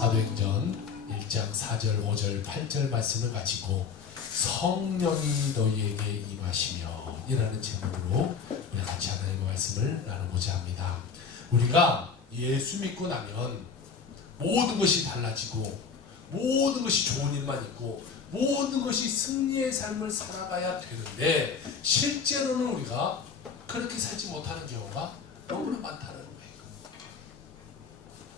사도행전 1장 4절, 5절, 8절 말씀을 가지고 성령이 너희에게 임하시며 이라는 제목으로 우리 같이 하나님의 말씀을 나눠보자 합니다. 우리가 예수 믿고 나면 모든 것이 달라지고 모든 것이 좋은 일만 있고 모든 것이 승리의 삶을 살아가야 되는데 실제로는 우리가 그렇게 살지 못하는 경우가 너무나 많다는 거예요.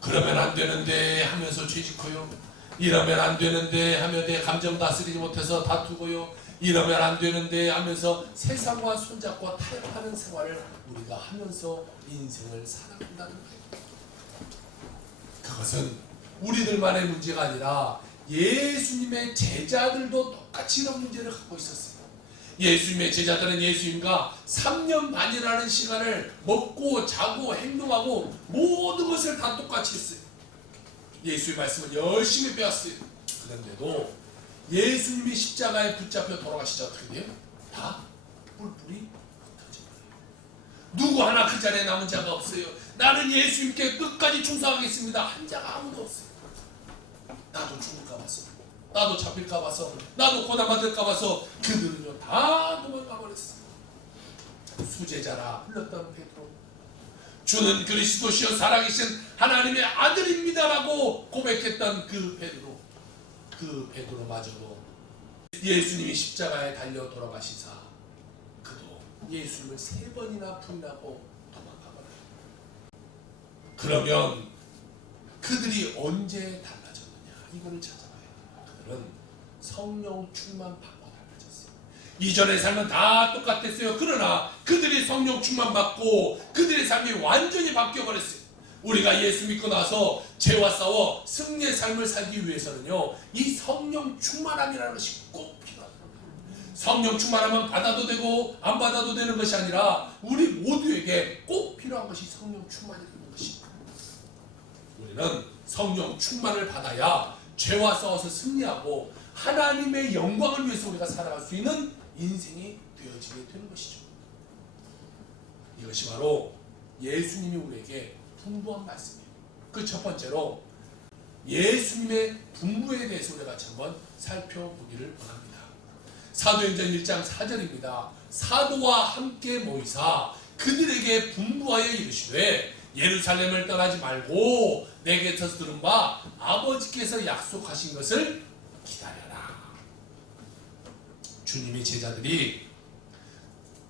그러면 안 되는데 하면서 죄짓고요. 이러면 안 되는데 하며 내 감정 다스리지 못해서 다투고요. 이러면 안 되는데 하면서 세상과 손잡고 타협하는 생활을 우리가 하면서 인생을 살아간다는 거예요. 그것은 우리들만의 문제가 아니라 예수님의 제자들도 똑같이 이런 문제를 갖고 있었어요. 예수님의 제자들은 예수님과 3년 반이라는 시간을 먹고 자고 행동하고 모든 것을 다 똑같이 했어요. 예수의 말씀을 열심히 배웠어요. 그런데도 예수님이 십자가에 붙잡혀 돌아가시자 어떻게 돼요? 다 뿔뿔이 흩어져요. 누구 하나 그 자리에 남은 자가 없어요. 나는 예수님께 끝까지 충성하겠습니다. 한 자가 아무도 없어요. 나도 죽을까 봐서, 나도 잡힐까 봐서, 나도 고난받을까 봐서 그들은요 다 도망가 버렸어요. 수제자라 불렀던 베드로, 주는 그리스도시요 살아계신 하나님의 아들입니다라고 고백했던 그 베드로마저도 예수님이 십자가에 달려 돌아가시사 그도 예수님을 3번이나 부인하고 도망가 버려요. 그러면 그들이 언제 달라졌느냐? 이거를 찾아봐야 돼요. 그들은 성령 충만 받고 달라졌어요. 이전의 삶은 다 똑같았어요. 그러나 그들이 성령 충만 받고 그들의 삶이 완전히 바뀌어 버렸어요. 우리가 예수 믿고 나서 죄와 싸워 승리의 삶을 살기 위해서는요 이 성령 충만함이라는 것이 꼭 필요합니다. 성령 충만하면 받아도 되고 안 받아도 되는 것이 아니라 우리 모두에게 꼭 필요한 것이 성령 충만이라는 것입니다. 우리는 성령 충만을 받아야 죄와 싸워서 승리하고 하나님의 영광을 위해서 우리가 살아갈 수 있는 인생이 되어지게 되는 것이죠. 이것이 바로 예수님이 우리에게 분부한 말씀이에요. 그 첫 번째로 예수님의 분부에 대해서 우리가 같이 한번 살펴보기를 원합니다. 사도행전 1장 4절입니다. 사도와 함께 모이사 그들에게 분부하여 이르시되 예루살렘을 떠나지 말고 내게서 들은 바 아버지께서 약속하신 것을 기다려라. 주님이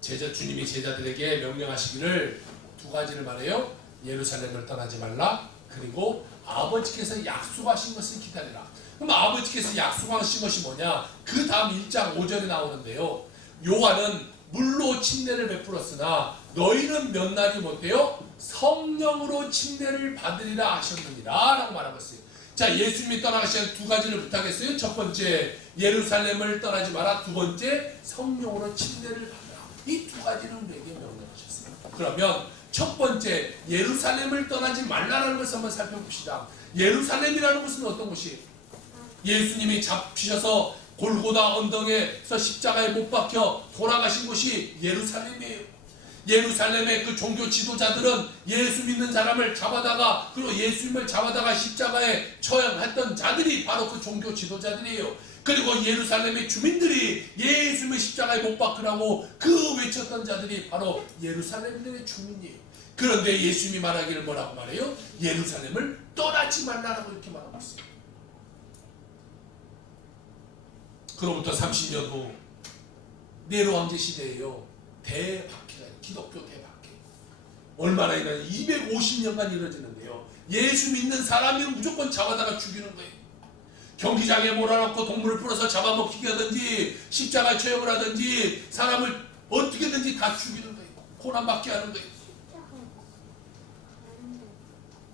제자들에게 명령하시기를 두 가지를 말해요. 예루살렘을 떠나지 말라. 그리고 아버지께서 약속하신 것을 기다려라. 그럼 아버지께서 약속하신 것이 뭐냐? 그 다음 1장 5절에 나오는데요. 요한은 물로 침례를 베풀었으나 너희는 몇 날이 못해요? 성령으로 침례를 받으리라 하셨느니라 라고 말하고 있어요. 자, 예수님이 떠나가시는 두 가지를 부탁했어요. 첫 번째 예루살렘을 떠나지 마라. 두 번째 성령으로 침례를 받으라. 이 두 가지를 우리에게 명령하셨어요. 그러면 첫 번째 예루살렘을 떠나지 말라라는 것을 한번 살펴봅시다. 예루살렘이라는 것은 어떤 곳이에요? 예수님이 잡히셔서 골고다 언덕에서 십자가에 못 박혀 돌아가신 곳이 예루살렘이에요. 예루살렘의 그 종교 지도자들은 예수 믿는 사람을 잡아다가 그리고 예수님을 잡아다가 십자가에 처형했던 자들이 바로 그 종교 지도자들이에요. 그리고 예루살렘의 주민들이 예수님을 십자가에 못 박으라고 그 외쳤던 자들이 바로 예루살렘의 주민이에요. 그런데 예수님이 말하기를 뭐라고 말해요? 예루살렘을 떠나지 말라라고 이렇게 말하고 있어요. 그로부터 30년 후 네로 황제 시대에요. 대박해가 기독교 대박해. 얼마나 있나요? 250년간 이루어지는데요. 예수 믿는 사람이면 무조건 잡아다가 죽이는 거예요. 경기장에 몰아넣고 동물을 풀어서 잡아먹히게 하든지 십자가에 처형을 하든지 사람을 어떻게든지 다 죽이는 거예요. 고난받게 하는 거예요.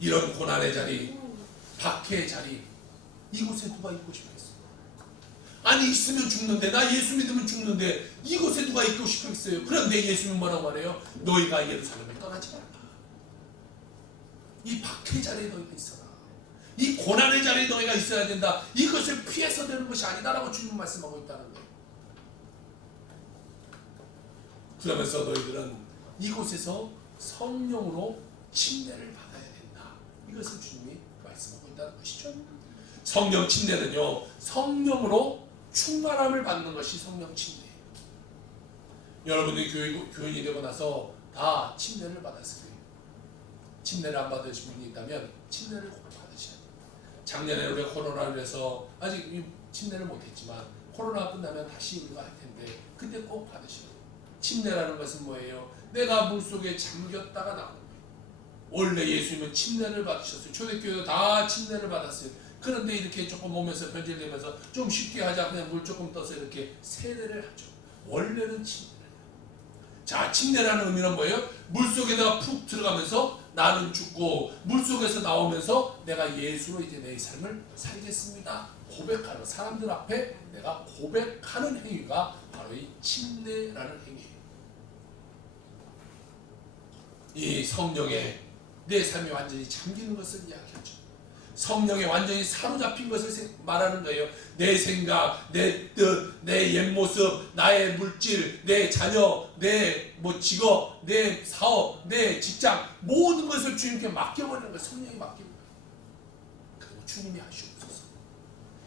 이런 고난의 자리, 박해의 자리, 이곳에 누가 있고 싶겠어요? 아니 있으면 죽는데, 나 예수 믿으면 죽는데 이곳에 누가 있고 싶겠어요? 그런데 예수님은 뭐라고 말해요? 너희가 예루살렘을 떠나지 말라. 이 박해의 자리에 너희가 있어라. 이 고난의 자리에 너희가 있어야 된다. 이것을 피해서 되는 것이 아니다라고 주님 말씀하고 있다는 거예요. 그러면서 너희들은 이곳에서 성령으로 침례를 받아야 된다. 이것을 주님이 말씀하고 말씀하고 있다는 것이죠. 성령 침례는요, 성령으로 충만함을 받는 것이 성령 침례예요. 여러분들이 교인이 되고 나서 다 침례를 받았을 거예요. 침례를 안 받으신 분이 있다면 침례를 꼭 받으셔야 돼요. 작년에 우리가 코로나로 해서 아직 침례를 못했지만 코로나가 끝나면 다시 우리가 할 텐데 그때 꼭 받으셔야 돼요. 침례라는 것은 뭐예요? 내가 물속에 잠겼다가 나오는 거예요. 원래 예수님은 침례를 받으셨어요. 초대교회도 다 침례를 받았어요. 그런데 이렇게 조금 몸에서 변질되면서 좀 쉽게 하자 그냥 물 조금 떠서 이렇게 세례를 하죠. 원래는 침례. 자, 침례라는 의미는 뭐예요? 물속에다가 푹 들어가면서 나는 죽고 물속에서 나오면서 내가 예수로 이제 내 삶을 살겠습니다. 고백하는, 사람들 앞에 내가 고백하는 행위가 바로 이 침례라는 행위예요. 이 성령에 내 삶이 완전히 잠기는 것을 이야기하죠. 성령에 완전히 사로잡힌 것을 말하는 거예요. 내 생각, 내 뜻, 내 옛모습, 나의 물질, 내 자녀, 내 직업, 내 사업, 내 직장, 모든 것을 주님께 맡겨버리는 거예요. 성령이 맡기는 거예요. 그리고 주님이 하시옵소서.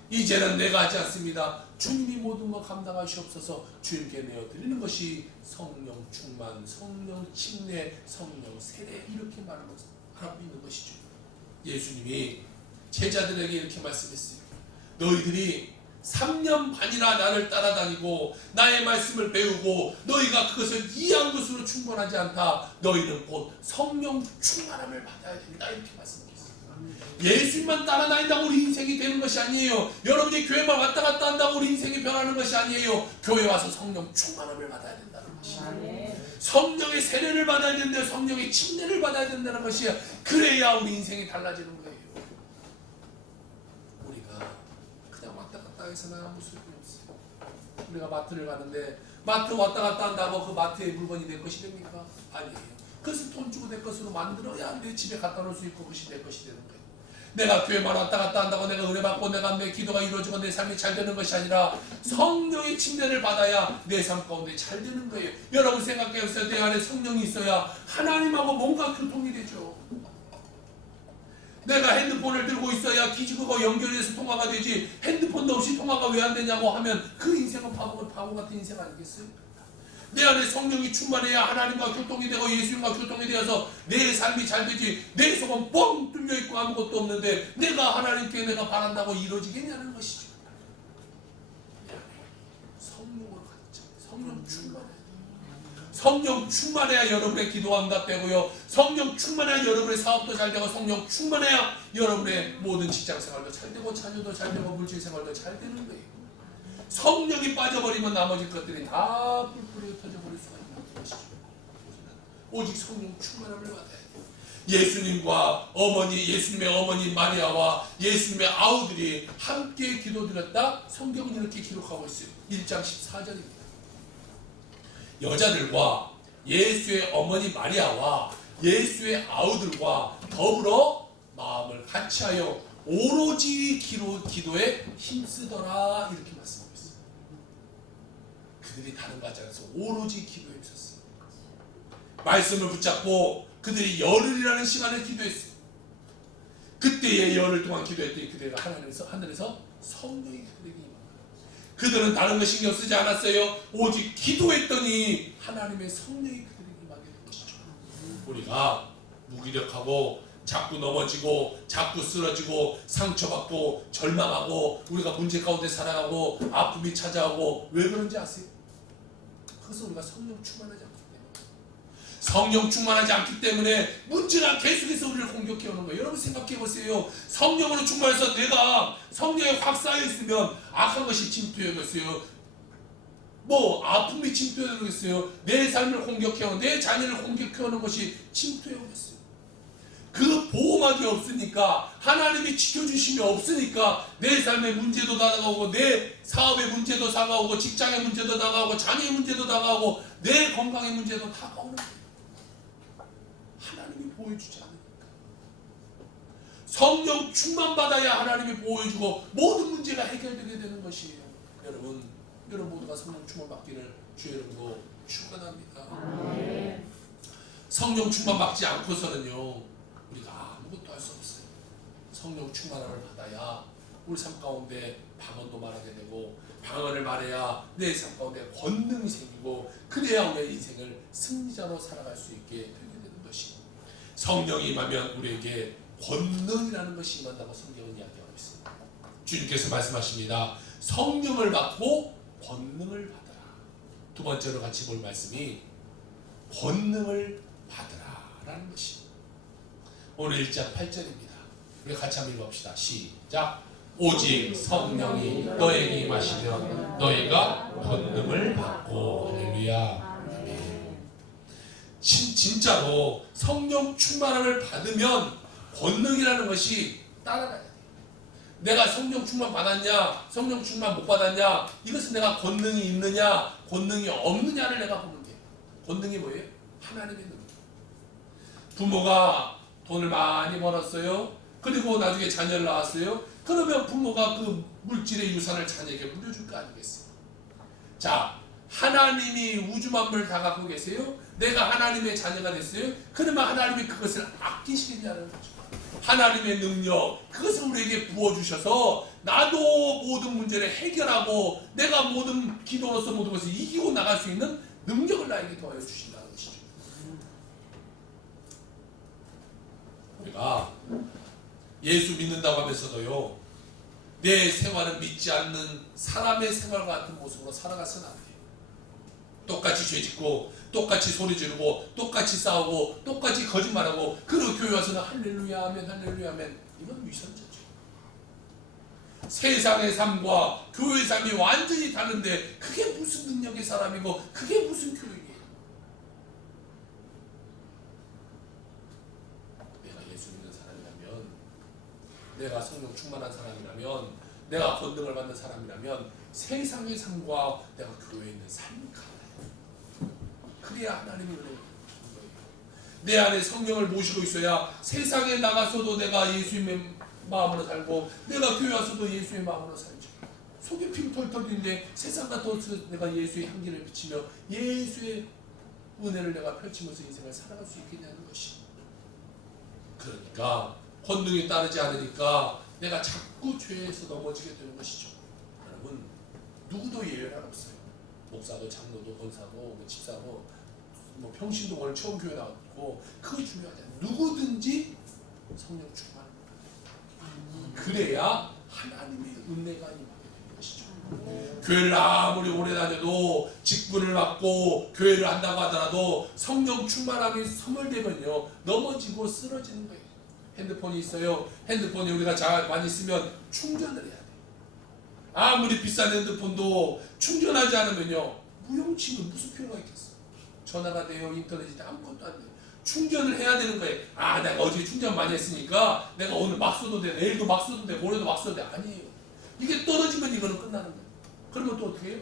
이제는 내가 하지 않습니다. 주님이 모든 것 감당하시옵소서. 주님께 내어드리는 것이 성령 충만, 성령 침례, 성령 세례, 이렇게 말하고 있는 것이죠. 예수님이 제자들에게 이렇게 말씀했어요. 너희들이 3년 반이나 나를 따라다니고 나의 말씀을 배우고 너희가 그것을 이해한 것으로 충분하지 않다. 너희는 곧 성령 충만함을 받아야 된다. 이렇게 말씀하셨어요. 예수님만 따라다닌다고 우리 인생이 되는 것이 아니에요. 여러분이 교회만 왔다 갔다 한다고 우리 인생이 변하는 것이 아니에요. 교회 와서 성령 충만함을 받아야 된다는 것이에요. 성령의 세례를 받아야 된다. 성령의 침례를 받아야 된다는 것이야. 그래야 우리 인생이 달라지는 거예요. 우리가 그냥 왔다 갔다 해서는 아무 소용이 없어요. 우리가 마트를 가는데 마트 왔다 갔다 한다고 그 마트의 물건이 내 것이 됩니까? 아니에요. 그것을 돈 주고 내 것으로 만들어야 내 집에 갖다 놓을 수 있고 그것이 내 것이 되는 거예요. 내가 교회만 왔다 갔다 한다고 내가 은혜 받고 내가 내 기도가 이루어지고 내 삶이 잘 되는 것이 아니라 성령의 침례를 받아야 내 삶 가운데 잘 되는 거예요. 여러분 생각해 보세요. 내 안에 성령이 있어야 하나님하고 뭔가 교통이 되죠. 내가 핸드폰을 들고 있어야 기지국과 연결해서 통화가 되지 핸드폰도 없이 통화가 왜 안 되냐고 하면 그 인생은 바보 같은 인생 아니겠어요? 내 안에 성령이 충만해야 하나님과 교통이 되고 예수님과 교통이 되어서 내 삶이 잘 되지. 내 속은 뻥 뚫려있고 아무것도 없는데 내가 하나님께 내가 바란다고 이루어지겠냐는 것이죠. 성령으로 가자. 성령 충만해. 성령 충만해야 여러분의 기도가 응답되고요. 성령 충만해야 여러분의 사업도 잘 되고 성령 충만해야 여러분의 모든 직장생활도 잘 되고 자녀도 잘 되고 물질생활도 잘 되는 거예요. 성령이 빠져버리면 나머지 것들이 다 뿔뿔이 흩어져버릴 수가 있는 것이죠. 오직 성령 충만함을 받아야 돼요. 예수님과 예수님의 어머니 마리아와 예수님의 아우들이 함께 기도드렸다. 성경은 이렇게 기록하고 있어요. 1장 14절입니다. 여자들과 예수의 어머니 마리아와 예수의 아우들과 더불어 마음을 같이하여 오로지 기도에 힘쓰더라. 이렇게 말씀합니다. 그들이 다른 거 하지 않아서 오로지 기도에 있었어요. 말씀을 붙잡고 그들이 열흘이라는 시간을 기도했어요. 그때의 열흘 동안 기도했더니 그들가 하늘에서 성령이 그들에게 임한 거예요. 그들은 다른 거 신경 쓰지 않았어요. 오직 기도했더니 하나님의 성령이 그들에게 임하게 된 것이죠. 우리가 무기력하고 자꾸 넘어지고 자꾸 쓰러지고 상처받고 절망하고 우리가 문제 가운데 살아가고 아픔이 찾아오고 왜 그런지 아세요? 그것은 우리가 성령 충만하지 않기 때문에. 성령 충만하지 않기 때문에 문제가 계속해서 우리를 공격해 오는 거예요. 여러분 생각해 보세요. 성령으로 충만해서 내가 성령에 확 쌓여 있으면 악한 것이 침투해오겠어요. 아픔이 침투해오겠어요. 내 삶을 공격해오는, 내 자녀를 공격해오는 것이 침투해오겠어요. 그 보호막이 없으니까, 하나님이 지켜주심이 없으니까 내 삶의 문제도 다가오고 내 사업의 문제도 다가오고 직장의 문제도 다가오고 자녀의 문제도 다가오고 내 건강의 문제도 다가오는 거예요. 하나님이 보호해주지 않으니까. 성령 충만받아야 하나님이 보호해주고 모든 문제가 해결되게 되는 것이에요. 여러분 모두가 성령 충만받기를 주의 이름으로 축원합니다. 성령 충만받지 않고서는요 우리가 아무것도 할 수 없어요. 성령 충만함을 받아야 우리 삶 가운데 방언도 말하게 되고 방언을 말해야 내 삶 가운데 권능이 생기고 그래야 우리의 인생을 승리자로 살아갈 수 있게 되게 되는 것이 성령이 임하면 우리에게 권능이라는 것이 임한다고 성경은 이야기하고 있습니다. 주님께서 말씀하십니다. 성령을 받고 권능을 받아라. 두 번째로 같이 볼 말씀이 권능을 받으라 라는 것입니다. 오늘 1장 8절입니다. 우리 같이 한번 읽어봅시다. 시작. 오직 성령이 너에게 임하시면 너희가 권능을 받고. 할렐루야. 아멘. 진짜로 성령 충만함을 받으면 권능이라는 것이 따라가야 돼. 내가 성령 충만 받았냐 성령 충만 못 받았냐 이것은 내가 권능이 있느냐 권능이 없느냐를 내가 보는 게 권능이 뭐예요? 하나님의 능력. 부모가 돈을 많이 벌었어요. 그리고 나중에 자녀를 낳았어요. 그러면 부모가 그 물질의 유산을 자녀에게 물려줄 거 아니겠어요? 자, 하나님이 우주 만물을 다 갖고 계세요. 내가 하나님의 자녀가 됐어요. 그러면 하나님이 그것을 아끼시겠냐는 거죠. 하나님의 능력 그것을 우리에게 부어주셔서 나도 모든 문제를 해결하고 내가 모든 기도로서 모든 것을 이기고 나갈 수 있는 능력을 나에게 더하여 주신다는 것이죠. 우리가 예수 믿는다고 하면서도요 내 생활은 믿지 않는 사람의 생활 같은 모습으로 살아가서는 안 돼요. 똑같이 죄짓고 똑같이 소리 지르고 똑같이 싸우고 똑같이 거짓말하고 그리고 교회 와서는 할렐루야 아멘 할렐루야 아멘. 이건 위선자죠. 세상의 삶과 교회의 삶이 완전히 다른데 그게 무슨 능력의 사람이고 그게 무슨 교육이에요. 내가 예수 믿는 사람이라면 내가 성령 충만한 사람이라면 내가 권능을 받는 사람이라면 세상의 삶과 내가 교회에 있는 삶이 같아요. 그래야 하나님이 은혜를 주는 거예요. 내 안에 성령을 모시고 있어야 세상에 나가서도 내가 예수님의 마음으로 살고 내가 교회 와서도 예수의 마음으로 살죠. 속이 핑 털털인데 세상 같아서 내가 예수의 향기를 비치며 예수의 은혜를 내가 펼치면서 인생을 살아갈 수 있겠냐는 것이. 그러니까 권능이 따르지 않으니까 내가 자꾸 죄에서 넘어지게 되는 것이죠. 여러분 누구도 예외가 없어요. 목사도 장로도 권사도 집사도 뭐 평신도 오늘 처음 교회 나왔고 그거 중요하지 않아요. 누구든지 성령 충만을 받아요. 그래야 하나님의 은혜가 임하게 되는 것이죠. 교회를 아무리 오래 다녀도 직분을 맡고 교회를 한다고 하더라도 성령 충만함이 소멸되면요 넘어지고 쓰러지는 거예요. 핸드폰이 있어요. 핸드폰이 우리가 잘 많이 쓰면 충전을 해야 돼요. 아무리 비싼 핸드폰도 충전하지 않으면요 무용치는 무슨 필요가 있겠어. 전화가 돼요. 인터넷이 아무것도 안 돼요. 충전을 해야 되는 거예요. 아 내가 어제 충전 많이 했으니까 내가 오늘 막 써도 돼. 내일도 막 써도 돼. 모레도 막 써도 돼. 아니에요. 이게 떨어지면 이거는 끝나는 거예요. 그러면 또 어떻게 해요?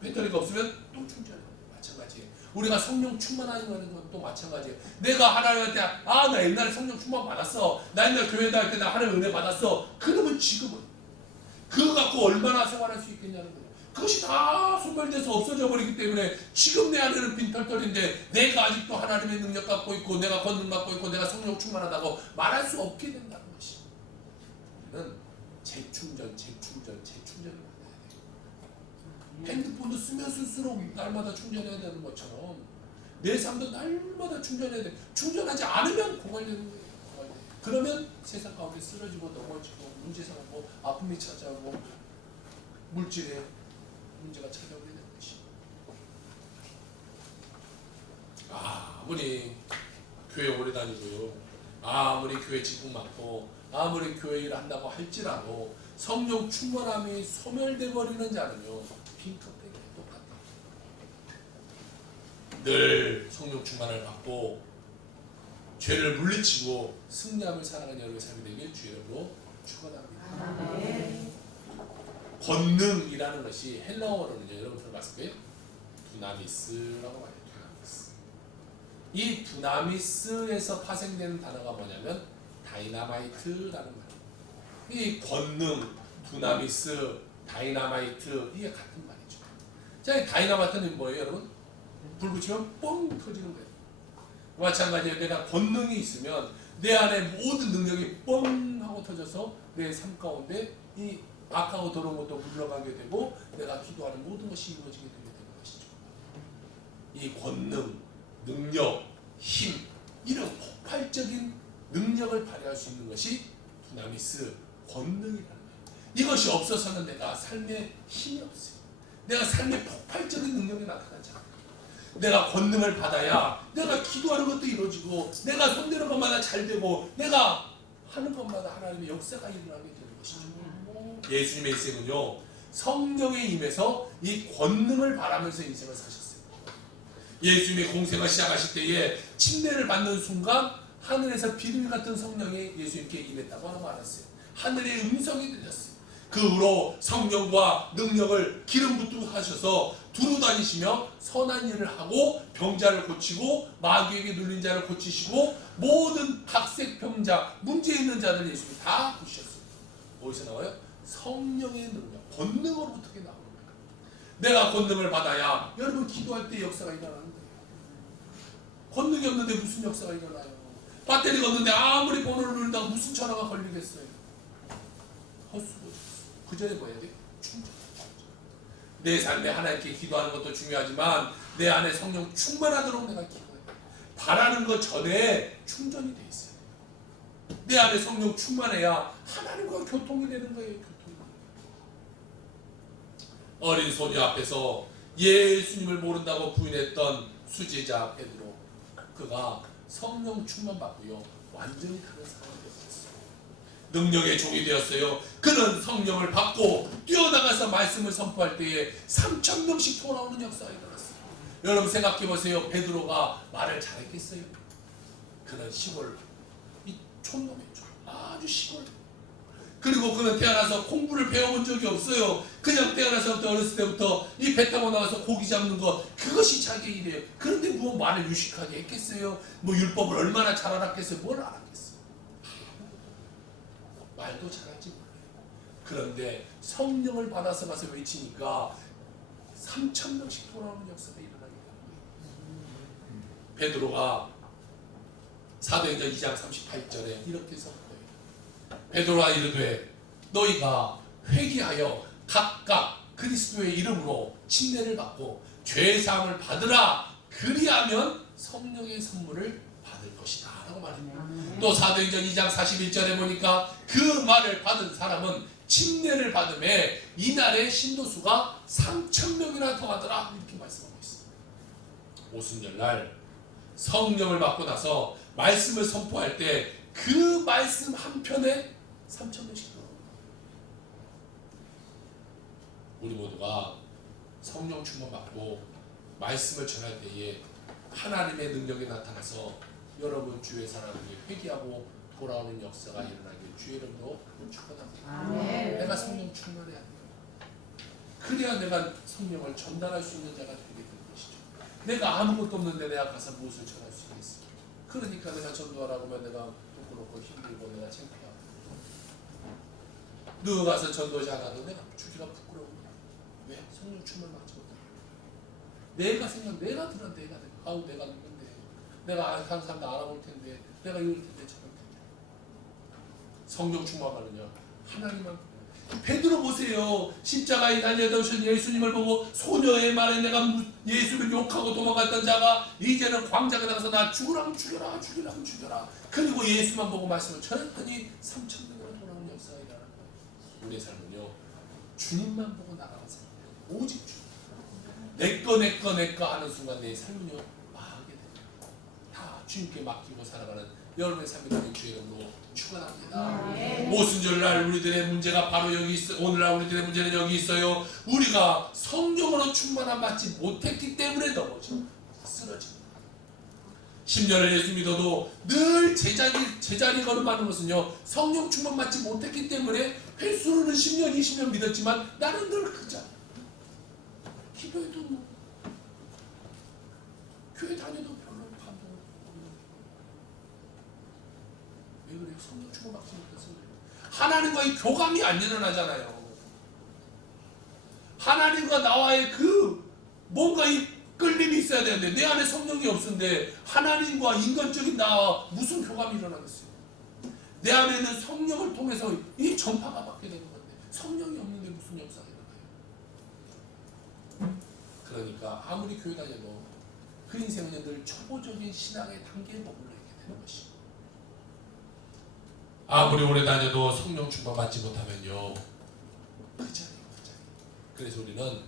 배터리가 없으면 또 충전해요. 마찬가지예요. 우리가 성령 충만하는 것도 마찬가지예요. 내가 하나님한테 아 나 옛날에 성령 충만 받았어. 나 옛날 교회 다닐 때 나 하나님 은혜 받았어. 그러면 지금은 그거 갖고 얼마나 생활할 수 있겠냐는 거예요. 그것이 다 소멸돼서 없어져 버리기 때문에 지금 내 안에는 빈털털인데 내가 아직도 하나님의 능력 갖고 있고 내가 권능 갖고 있고 내가 성령 충만하다고 말할 수 없게 된다는 것이. 우리는 재충전을 받아야 돼요. 핸드폰도 쓰면 쓸수록 날마다 충전해야 되는 것처럼 내 삶도 날마다 충전해야 돼. 충전하지 않으면 고갈되는 거예요. 그러면 세상 가운데 쓰러지고 넘어지고 문제 생기고 아픔이 찾아오고 물질에 문제가 찾아오게 되는 것이. 아무리 교회 오래 다니고요 아무리 교회 직분 맡고 아무리 교회 일을 한다고 할지라도 성령 충만함이 소멸돼 버리는 자는요 빈껍데기 똑같아요. 늘 성령 충만을 받고 죄를 물리치고 승리함을 살아가는 여러분의 삶이 되길 주의 이름으로 축원합니다. 권능이라는 것이 헬라어로는요 여러분 들어봤을 거예요. 두나미스라고 말해요. 두나미스. 이 두나미스에서 파생되는 단어가 뭐냐면 다이나마이트라는 말이에요. 이 권능, 두나미스, 다이나마이트 이게 같은 말이죠. 자, 이 다이나마이트는 뭐예요, 여러분? 불 붙이면 뻥 터지는 거예요. 마찬가지로 내가 권능이 있으면 내 안에 모든 능력이 뻥 하고 터져서 내 삶 가운데 이 악하고 더러운 것도 물러가게 되고 내가 기도하는 모든 것이 이루어지게 되게 되는 것이죠. 이 권능, 능력, 힘, 이런 폭발적인 능력을 발휘할 수 있는 것이 두나미스, 권능이라는 거예요. 이것이 없어서는 내가 삶에 힘이 없어요. 내가 삶에 폭발적인 능력이 나타나지 않아요. 내가 권능을 받아야 내가 기도하는 것도 이루어지고 내가 손대는 것마다 잘 되고 내가 하는 것마다 하나님의 역사가 일어나게 되는 것이죠. 예수님의 인생은요, 성령에 임해서 이 권능을 바라면서 인생을 사셨어요. 예수님의 공생을 시작하실 때에 침례를 받는 순간 하늘에서 비둘기 같은 성령이 예수님께 임했다고 하는 거 알았어요. 하늘의 음성이 들렸어요. 그 후로 성령과 능력을 기름 붓고 하셔서 두루 다니시며 선한 일을 하고 병자를 고치고 마귀에게 눌린 자를 고치시고 모든 각색 병자, 문제 있는 자들 예수님이 다 고치셨어요. 어디서 나와요? 성령의 능력, 권능으로부터 나오는 거예요. 내가 권능을 받아야 여러분 기도할 때 역사가 일어나는 거예요. 권능이 없는데 무슨 역사가 일어나요? 배터리가 없는데 아무리 번호를 누른다고 무슨 전화가 걸리겠어요? 헛수고죠. 그 전에 뭐 해야 돼? 충전. 내 삶에 하나님께 기도하는 것도 중요하지만 내 안에 성령 충만하도록 내가 기도해야 돼. 바라는 것 전에 충전이 돼 있어요. 내 안에 성령 충만해야 하나님과 교통이 되는 거예요. 교통이. 어린 소녀 앞에서 예수님을 모른다고 부인했던 수제자 베드로, 그가 성령 충만 받고요 완전히 다른 사람이 되었어요. 능력의 종이 되었어요. 그는 성령을 받고 뛰어나가서 말씀을 선포할 때에 3,000명씩 돌아오는 역사가 일어났어요. 여러분 생각해 보세요. 베드로가 말을 잘했겠어요? 그는 시골, 이 촌놈이죠. 아주 시골. 그리고 그는 태어나서 공부를 배워본 적이 없어요. 그냥 태어나서부터 어렸을 때부터 이 배 타고 나가서 고기 잡는 거, 그것이 자기 일이에요. 그런데 뭐 말을 유식하게 했겠어요? 뭐 율법을 얼마나 잘 알았겠어요? 뭘 알았겠어요? 말도 잘하지 몰라요. 그런데 성령을 받아서 가서 외치니까 3,000명씩 돌아오는 역사가 일어나게 됩니다. 베드로가 사도행전 2장 38절에 이렇게 선포해요. 베드로가 이르되 너희가 회개하여 각각 그리스도의 이름으로 침례를 받고 죄사함을 받으라. 그리하면 성령의 선물을 받을 것이다 라고 말합니다. 또 사도행전 2장 41절에 보니까 그 말을 받은 사람은 침례를 받음에 이날의 신도수가 3,000명이나 더하더라 이렇게 말씀하고 있습니다. 오순절날 성령을 받고 나서 말씀을 선포할 때 그 말씀 한 편에 3,000명씩 들어옵니다. 우리 모두가 성령 충만 받고 말씀을 전할 때에 하나님의 능력이 나타나서 여러분 주의 사람들이 회개하고 돌아오는 역사가 일어나길 주의 이름으로 축원합니다. 내가 성령 충만해야 돼요. 그래야 내가 성령을 전달할 수 있는 자가 되게 되는 것이죠. 내가 아무것도 없는데 내가 가서 무엇을 전할 수 있겠어? 그러니까 내가 전도하라고 하면 내가 부끄럽고 힘들고 내가 창피하고, 누가 가서 전도지 않아도 내가 주기가 부끄러워. 왜? 성령 충만 받지 못해. 내가 내가 들은 내가 아우 내가 누군데, 내가 항상 나 알아볼 텐데, 내가 이럴 텐데 저럴 텐데. 성령 충만 받느냐? 하나님만. 베드로 보세요. 십자가에 달려오신 예수님을 보고 소녀의 말에 내가 예수를 욕하고 도망갔던 자가 이제는 광장에 나가서 나 죽으라면 죽여라, 죽이라면 죽여라. 그리고 예수만 보고 말씀을 전했더니 3,000명으로 돌아오는 역사가 일어나는 거예요. 우리의 삶은요, 주님만 보고 나가는 삶이에요. 오직 주님. 내거 하는 순간 내 삶은요 망하게 됩니다. 다 주님께 맡기고 살아가는 여러분의 삶이 되는 주의 이름으로 축원합니다. 오순절날 우리들의 문제가 바로 여기 있어. 오늘날 우리들의 문제는 여기 있어요. 우리가 성령으로 충만함 받지 못했기 때문에 넘어져 쓰러집니다. 10년을 예수 믿어도 늘 제자리 걸음하는 것은요, 성령 충만 받지 못했기 때문에 횟수로는 10년 20년 믿었지만 나는 늘 그자. 기도해도 뭐 교회 다녀도 별로 감동 없는. 왜 그래요? 성령 충만 받지 못해서 그래요. 하나님과의 교감이 안 일어나잖아요. 하나님과 나와의 그 뭔가 이 끌림이 있어야 되는데 내 안에 성령이 없는데 하나님과 인간적인 나와 무슨 교감이 일어나겠어요? 내 안에는 성령을 통해서 이 전파가 받게 되는 건데 성령이 없는데 무슨 역사가 일어나요? 그러니까 아무리 교회 다녀도 그 인생은 늘 초보적인 신앙의 단계에 머물러 있게 되는 것이고, 아무리 오래 다녀도 성령 충만 받지 못하면요 그 자리예요, 그 자리. 그래서 우리는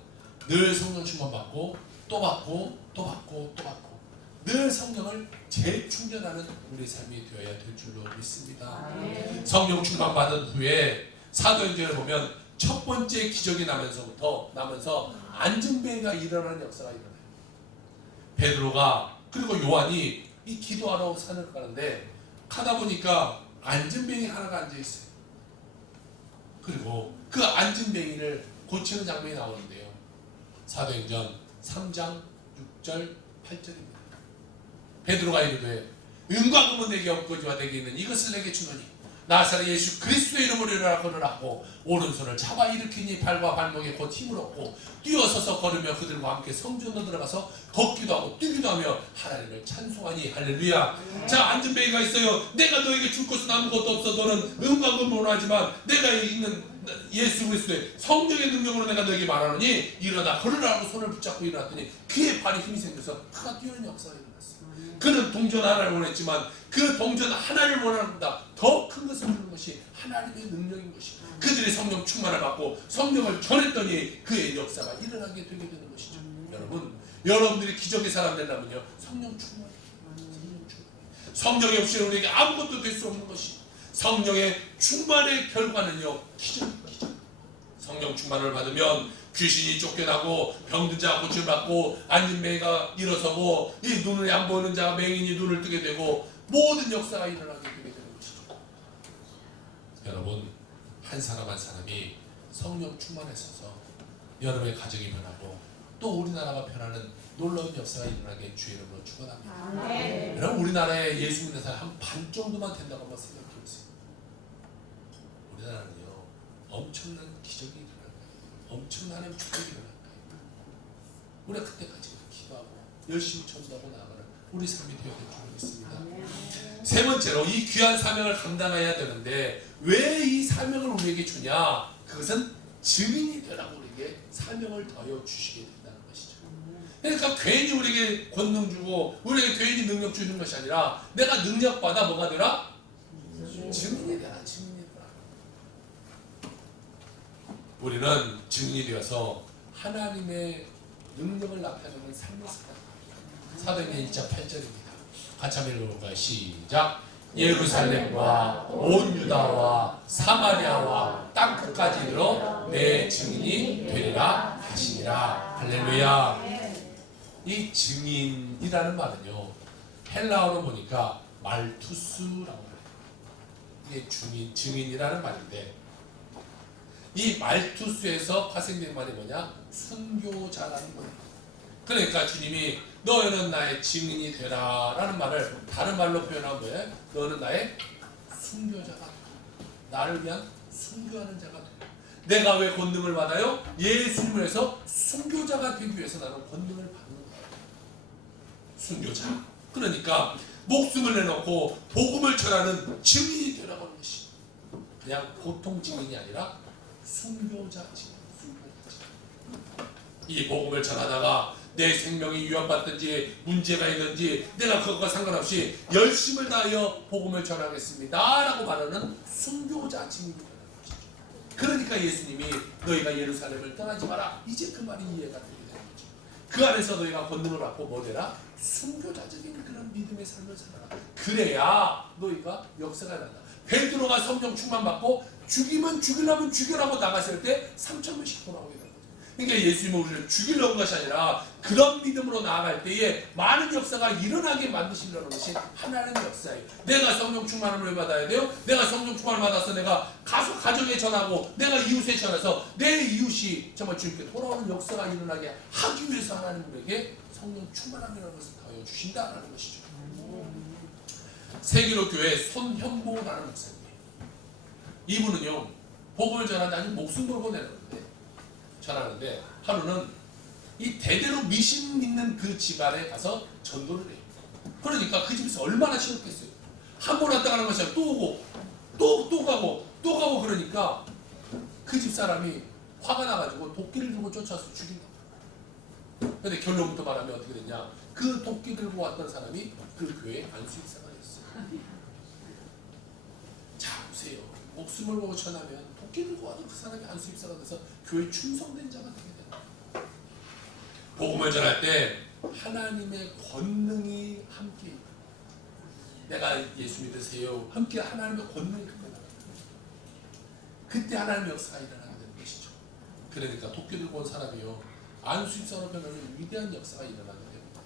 늘 성령 충만 받고 또 받고 또 받고 또 받고 늘 성령을 재충전하는 우리 삶이 되어야 될 줄로 믿습니다. 성령 충만 받은 후에 사도행전을 보면 첫 번째 기적이 나면서 안전배가 일어나는 역사가 일어나요. 베드로가 그리고 요한이 이 기도하러 산을 가는데 가다 보니까 안전뱅이 하나가 앉아있어요. 그리고 그 안전뱅이를 고치는 장면이 나오는데요. 사도행전 3장 6절 8절입니다. 베드로가 이르되 은과 금은 내게 없거지와 내게 있는 이것을 내게 주노니 나사렛 예수 그리스도의 이름으로 일어나 걸으라고 오른손을 잡아 일으키니 발과 발목에 곧 힘을 얻고 뛰어서서 걸으며 그들과 함께 성전으로 들어가서 걷기도 하고 뛰기도 하며 하나님을 찬송하니 할렐루야. 자, 안전뱅이가 있어요. 내가 너에게 줄 것은 아무것도 없어. 너는 은과 금은 원하지만 내가 있는 예수 그리스도의 성령의 능력으로 내가 너에게 말하노니 일어나 걸으라고 손을 붙잡고 일어났더니 그의 발에 힘이 생겨서 그가 뛰어는 역사가 일어났어요. 그는 동전 하나를 원했지만 그 동전 하나를 원하는 것보다 더 큰 것을 주는 것이 하나님의 능력인 것이, 그들이 성령 충만을 받고 성령을 전했더니 그의 역사가 일어나게 되게 되는 것이죠. 여러분, 여러분들이 기적의 사람 되려면요 성령 충만, 성령이 없이는 우리에게 아무것도 될 수 없는 것이, 성령의 충만의 결과는요 기적입니다. 기적. 성령 충만을 받으면 귀신이 쫓겨나고 병든 자가 고침받고 안진뱅이가 일어서고 이 눈을 안 보이는 자가 맹인이 눈을 뜨게 되고 모든 역사가 일어나게 되게 되는 것이죠. 여러분, 한 사람 한 사람이 성령 충만에 있어서 여러분의 가정이 변하고 또 우리나라가 변하는 놀라운 역사가 일어나게 주의 이름으로 축원합니다. 여러분, 우리나라에 예수 믿는 사람 한 반 정도만 된다고 한번 생각해 보세요. 우리나라는요 엄청난 기적이 일어날 거예요. 엄청난 축복이 일어날 거예요. 우리가 그때까지 기도하고 열심히 전도하고 나아가는 우리 삶이 되어야 될 줄 믿습니다. 세 번째로, 이 귀한 사명을 감당해야 되는데 왜 이 사명을 우리에게 주냐? 그것은 증인이 되라고 우리에게 사명을 더하여 주시게 된다는 것이죠. 그러니까 괜히 우리에게 권능 주고 우리에게 괜히 능력 주는 것이 아니라 내가 능력받아 뭐가 되라? 증인이 되라. 증인이 되라. 우리는 증인이 되어서 하나님의 능력을 나타내는 삶을 살아갑니다. 사도행전 1장 8절입니다. 같이 한번 읽어볼까요? 시작. 예루살렘과 온 유다와 사마리아와 땅끝까지 이르러 내 증인이 되리라 하시니라. 할렐루야. 이 증인이라는 말은요 헬라어로 보니까 말투스라고 해요. 이게 증인이라는 말인데 이 말투스에서 파생된 말이 뭐냐? 순교자라는 거예요. 그러니까 주님이 너는 나의 증인이 되라 라는 말을 다른 말로 표현한 거예요. 너는 나의 순교자가 되라. 나를 위한 순교하는 자가 되라. 내가 왜 권능을 받아요? 예수님을 해서 순교자가 되기 위해서 나는 권능을 받는 거예요. 순교자. 그러니까 목숨을 내놓고 복음을 전하는 증인이 되라고 하는 것이, 그냥 보통 증인이 아니라 순교자 증인. 이 복음을 전하다가 내 생명이 위협받든지 문제가 있는지 내가 그것과 상관없이 열심을 다하여 복음을 전하겠습니다 라고 말하는 순교자 증인이 되는 것이죠. 그러니까 예수님이 너희가 예루살렘을 떠나지 마라, 이제 그 말이 이해가 되게 되는 거죠. 그 안에서 너희가 권능을 받고 뭐 되라? 순교자적인 그런 믿음의 삶을 살아라. 그래야 너희가 역사가 난다. 베드로가 성령 충만 받고 죽이면 죽이려면 죽여라고 나갔을 때 3,000명씩 돌아오게 됩니다. 그러니까 예수님은 우리를 죽이려는 것이 아니라 그런 믿음으로 나아갈 때에 많은 역사가 일어나게 만드시려는 것이 하나님의 역사예요. 내가 성령 충만을 왜 받아야 돼요? 내가 성령 충만을 받아서 내가 가정에 전하고 내가 이웃에 전해서 내 이웃이 정말 주님께 돌아오는 역사가 일어나게 하기 위해서 하나님 우리에게 성령 충만함이라는 것을 더하여 주신다는 것이죠. 세기록교회 손현보라는 목사님, 이분은요 복음을 전하는데 아주 목숨 걸고 전하는데 하루는 이 대대로 미신 믿는 그 집안에 가서 전도를 해요. 그러니까 그 집에서 얼마나 싫었겠어요. 한 번 왔다 가는 것이 아니라 또 오고 또 가고 그러니까 그 집사람이 화가 나가지고 도끼를 들고 쫓아와서 죽인다. 근데 결론부터 말하면 어떻게 됐냐, 그 도끼 들고 왔던 사람이 그 교회 안수입사가 됐어요. 자 보세요, 목숨을 걸고 전하면 도끼 들고 와도 그 사람이 안수입사가 돼서 교회 충성된 자가 되게 된다. 복음을 전할 때 하나님의 권능이 함께 있다. 내가 예수 믿으세요, 함께 하나님의 권능이 함께 나갑니다. 그때 하나님의 역사가 일어나게 되는 것이죠. 그러니까 도끼 들고 온 사람이요, 안수입사로 변하는 위대한 역사가 일어나게 됩니다.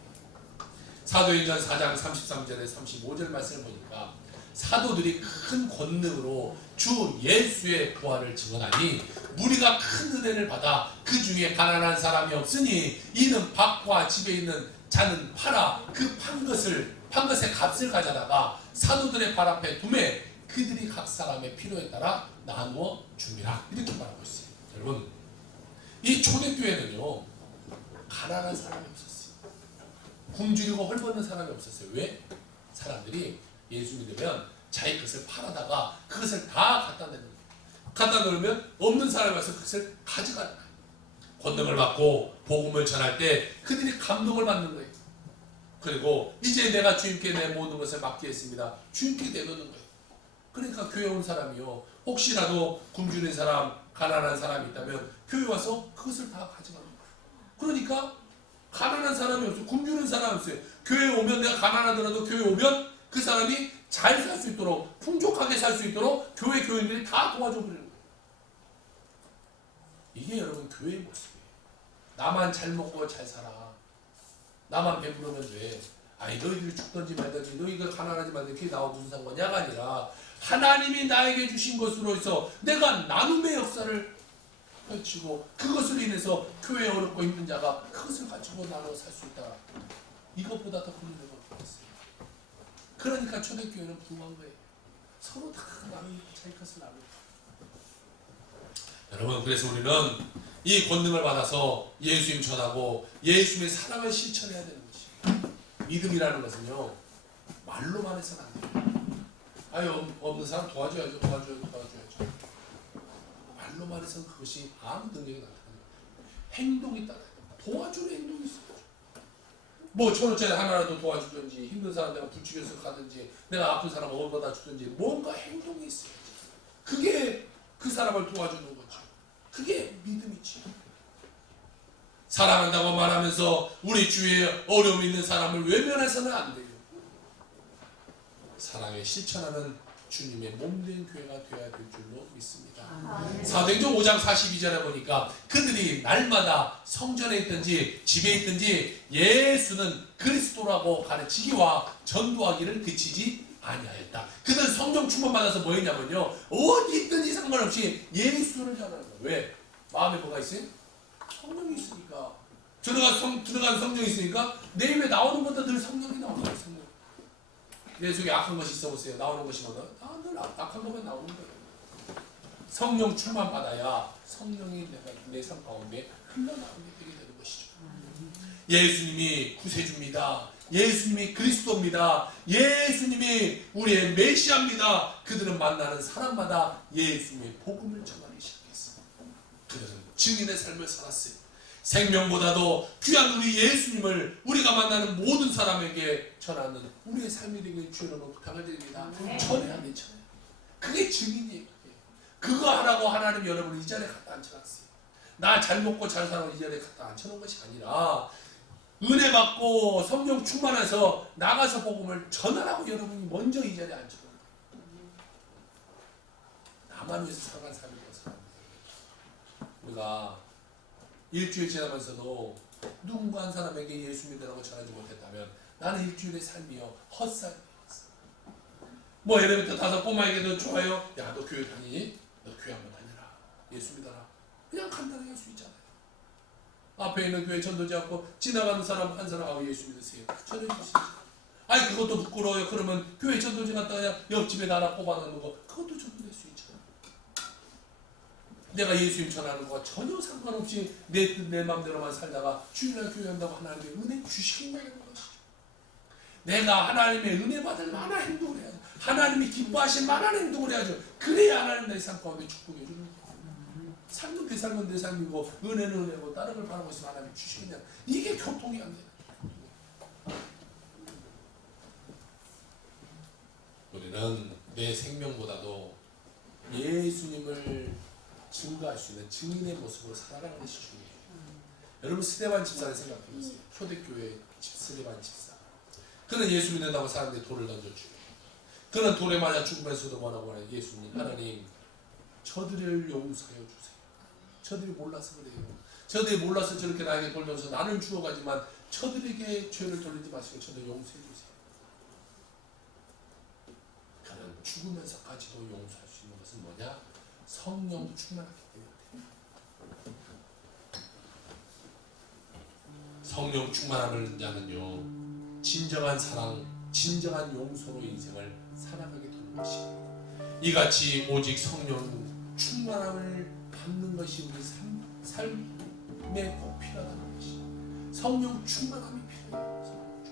사도행전 4장 33절에 35절 말씀을 보니까 사도들이 큰 권능으로 주 예수의 부활을 증언하니 무리가 큰 은혜를 받아 그 중에 가난한 사람이 없으니 이는 밭과 집에 있는 자는 팔아 그 판 것의 값을 가져다가 사도들의 발 앞에 두매 그들이 각 사람의 필요에 따라 나누어 줍니다. 이렇게 말하고 있어요. 여러분, 이 초대교회는요 가난한 사람이 없었어요. 굶주리고 헐벗는 사람이 없었어요. 왜? 사람들이 예수 믿으면 자기 것을 팔아다가 그것을 다 갖다 내는 거예요. 갖다 놓으면 없는 사람이 와서 그것을 가져가는 거예요. 권능을 받고 복음을 전할 때 그들이 감동을 받는 거예요. 그리고 이제 내가 주님께 내 모든 것을 맡기겠습니다. 주님께 내놓는 거예요. 그러니까 교회 온 사람이요, 혹시라도 굶주린 사람, 가난한 사람이 있다면 교회 와서 그것을 다 가져가는 거예요. 그러니까 가난한 사람이 없어요. 굶주린 사람이 없어요. 교회에 오면, 내가 가난하더라도 교회에 오면 그 사람이 잘 살 수 있도록, 풍족하게 살 수 있도록 교회 교인들이 다 도와줘 버리는 거예요. 이게 여러분 교회의 모습이에요. 나만 잘 먹고 잘 살아, 나만 배부르면 돼, 아니 너희들이 죽든지 말든지 너희가 가난하지 말든지 그게 나와 무슨 상관이야가 아니라 하나님이 나에게 주신 것으로서 내가 나눔의 역사를 펼치고 그것으로 인해서 교회에 어렵고 힘든 자가 그것을 가지고 나눠 살 수 있다. 이것보다 더 큰 은혜가 없겠어요. 그러니까 초대교회는 부유한 거예요. 서로 다 나누고 자기 것을 나누고. 여러분, 그래서 우리는 이 권능을 받아서 예수님 전하고 예수님의 사랑을 실천해야 되는 것이에요. 믿음이라는 것은요 말로만 해서는 안 돼요. 아니 없는 사람 도와줘야죠. 말로만 해서는 그것이 아무 능력이 나타나요. 행동이 따라요. 도와주는 행동이 있어요. 뭐 1,000원짜리 하나라도 도와주든지, 힘든 사람 내가 부추겨서 가든지, 내가 아픈 사람 얻어다 주든지, 뭔가 행동이 있어요. 그게 그 사람을 도와주는 거죠. 그게 믿음이지. 사랑한다고 말하면서 우리 주위에 어려움 있는 사람을 외면해서는 안 돼요. 사랑에 실천하는 주님의 몸된 교회가 되어야 될 줄로 믿습니다. 사도행전 5장 42절에 보니까 그들이 날마다 성전에 있든지 집에 있든지 예수는 그리스도라고 가르치기와 전도하기를 그치지 아니하였다. 그들은 성령 충만 받아서 뭐 했냐면요, 어디 있든지 상관없이 예수를 전하는 거예요. 왜? 마음에 뭐가 있어요? 성령이 있으니까. 들어간 성령이 있으니까 내 입에 나오는 것도 늘 성령이 나오는 거예요. 성령. 내 속에 악한 것이 있어 보세요. 나오는 것이 뭐다? 늘 악한 것만 나오는 거예요. 성령 충만 받아야 성령이 내 삶 가운데 흘러나오게 되게 되는 것이죠. 예수님이 구세주입니다. 예수님이 그리스도입니다. 예수님이 우리의 메시아입니다. 그들은 만나는 사람마다 예수님의 복음을 전하기 시작했어요. 그들은 증인의 삶을 살았어요. 생명보다도 귀한 우리 예수님을 우리가 만나는 모든 사람에게 전하는 우리의 삶이 되길 주의 이름으로 부탁을 드립니다. 전해야 돼, 전해. 그게 증인이에요. 그거 하라고 하나님 여러분을 이 자리에 갖다 앉혀놨어요. 나 잘 먹고 잘 살고 이 자리에 갖다 앉혀놓은 것이 아니라 은혜 받고 성령 충만해서 나가서 복음을 전하라고 여러분이 먼저 이 자리에 앉혀놓은 거예요. 나만 위해서 살아간 삶이 되어서 우리가 일주일 지나면서도 누군가 한 사람에게 예수 믿으라고 전하지 못했다면 나는 일주일의 삶이요 헛살이었어. 뭐 예를 들어 5 꼬마에게도 좋아요. 야, 너 교회 다니니? 너 교회 한번 다녀라. 예수 믿어라. 그냥 간단하게 할 수 있잖아요. 앞에 있는 교회 전도지 않고 지나가는 사람 한 사람 예수 믿으세요. 전해 주시죠. 아니 그것도 부끄러워요. 그러면 교회 전도지 갔다가 그냥 옆집에 나라 뽑아놓는 거 그것도 전도될 수 있잖아요. 내가 예수님 전하는 거와 전혀 상관없이 내 마음대로만 살다가 주일날 교회한다고 하나님의 은혜 주시겠냐는 것이죠. 내가 하나님의 은혜 받을 만한 행동을 해야죠. 하나님이 기뻐하실 만한 행동을 해야죠. 그래야 하나님 내 삶 가운데 축복해 주는 거예요. 삶은 내 삶은 내 삶이고 은혜는 은혜고 다른 걸 바라고 있으면 하나님이 주시겠냐. 이게 교통이 안 돼요. 우리는 내 생명보다도 예수님을 증거할 수 있는 증인의 모습으로 살아가는 것이 중요해요. 여러분 스데반 집사를 생각해보세요. 초대교회 스데반 집사. 그는 예수 믿는다고 사람들이 돌을 던져주고, 그는 돌에 맞아 죽으면서도 뭐라고 하냐. 예수님, 하나님 저들을 용서해 주세요. 저들이 몰라서 그래요. 저들이 몰라서 저렇게 나에게 돌 던져서 나는 죽어가지만 저들에게 죄를 돌리지 마시고 저들 용서해 주세요. 그는 죽으면서까지도 용서할 수 있는 것은 뭐냐? 성령 충만하기 때문에. 성령 충만함을 자는요 진정한 사랑, 진정한 용서로 인생을 살아가게 되는 것입니다. 이같이 오직 성령 충만함을 받는 것이 우리 삶에 꼭 필요하다는 것이. 성령 충만함이 필요해요.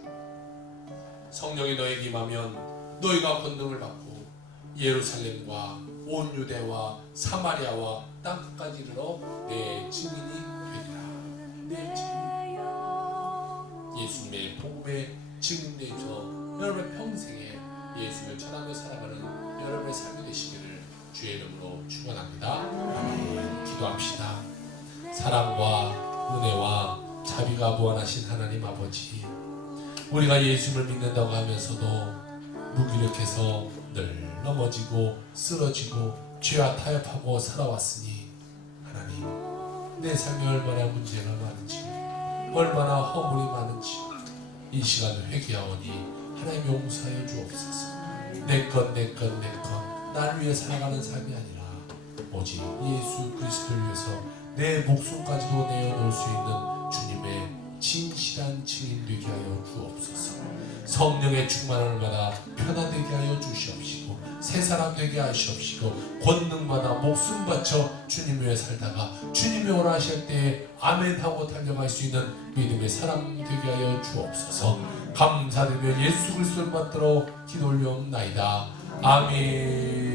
성령이 너에게 임하면 너희가 권능을 받고 예루살렘과 온 유대와 사마리아와 땅끝까지 이르러 내 증인이 되리라. 내 증인. 예수님의 복음의 증인되어서 여러분의 평생에 예수를 전하며 살아가는 여러분의 삶이 되시기를 주의 이름으로 축원합니다. 기도합시다. 사랑과 은혜와 자비가 무한하신 하나님 아버지, 우리가 예수를 믿는다고 하면서도 무기력해서 늘 넘어지고 쓰러지고 죄와 타협하고 살아왔으니 하나님, 내 삶에 얼마나 문제가 많은지, 얼마나 허물이 많은지 이 시간 회개하오니 하나님 용서하여 주옵소서. 내 것 날 위해 살아가는 삶이 아니라 오직 예수 그리스도를 위해서 내 목숨까지도 내어놓을 수 있는 주님의 진실한 증인 되게 하여 주옵소서. 성령의 충만함을 받아 편안되게 하여 주시옵시고 새 사람 되게 하시옵시고 권능마다 목숨 바쳐 주님 위해 살다가 주님이 오라 하실 때에 아멘 하고 달려갈 수 있는 믿음의 사람 되게 하여 주옵소서. 감사드리며 예수 그리스도를 받들어 기도 올려옵나이다. 아멘.